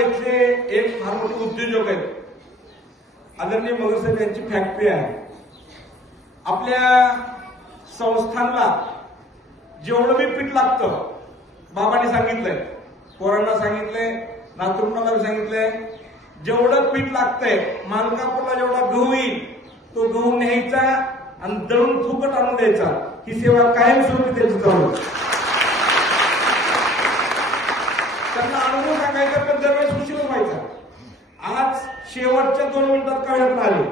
इथले एक फार मोठे उद्योजक आहेत. आदरणीय मगरसाहेब यांची फॅक्टरी आहे. आपल्या संस्थांना जेवढं बी पीठ लागतं बाबांनी सांगितलंय पोरांना सांगितलंय नातरुणाला सांगितलंय जेवढं पीठ लागतंय मानकापूरला जेवढा गहू येईल तो गहू न्यायचा आणि दळून फुकट आणून द्यायचा. ही सेवा कायमस्वरूपी त्यांची चालू आहे. त्यांना अनुभव सांगायचा पण दरवेळेस उशीर व्हायचा. आज शेवटच्या दोन मिनिटात कळत आले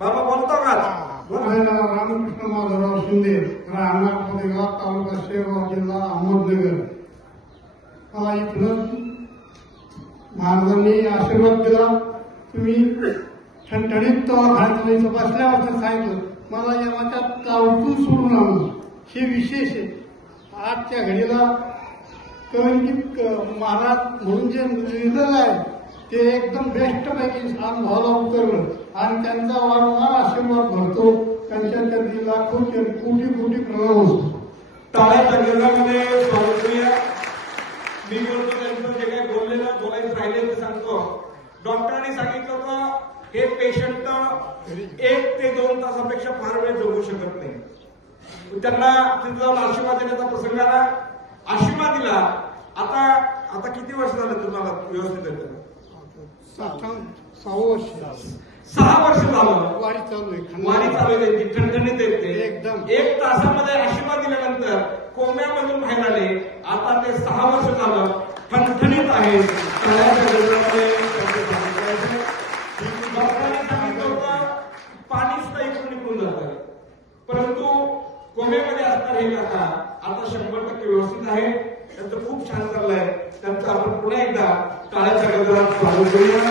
बाबा बोलतो का आता? रामकृष्ण माधवराव शिंदे राहणार कोरेगाव तालुका शेगाव जिल्हा अहमदनगर. मला इथून महाराजांनी आशीर्वाद दिला. तुम्ही ठणठणीत दवाखान्यात इथं बसल्यावर सांगितलं. मला यामाच्या तावतू सोडून आणलं हे विशेष आहे. आजच्या घडीला कारण की महाराज म्हणून जे लिहिलेलं आहे ते एकदम बेस्ट पैकी अनुभवाला उतरलं. आणि त्यांचा वारंवार आशीर्वाद भरतो. त्यांच्या त्यांनी लाखो कोटी कोटी प्रणाम असतो टाळ्याच्या जगामध्ये स्वागत करूया मी बोलतो त्यांचं जे काही बोललेलं बोलायचं राहिले ते सांगतो. डॉक्टरांनी सांगितलं होतं हे पेशंट एक ते दोन तासापेक्षा फार वेळ जगू शकत नाही. त्यांना तिथं जाऊन आशीर्वाद देण्याचा प्रसंग आला. दिला. आता आता किती वर्ष झालं तुम्हाला व्यवस्थित सहा वर्ष सहा वर्ष झालं. वारी चालू आहे वारी चालू आहे ठणठणीत येते एकदम. एक तासामध्ये आशीर्वाद दिल्यानंतर कोंब्यामधून बाहेर आले. आता ते सहा वर्ष झालं ठणठणीत आहे पाणी सुद्धा इकडून निघून जातं. परंतु कोंब्यामध्ये असणार हे काका आता शंभर टक्के व्यवस्थित आहे त्यांचं खूप छान चाललंय. त्यांचं आपण पुन्हा एकदा टाळ्याच्या गजरात स्वागत करूया.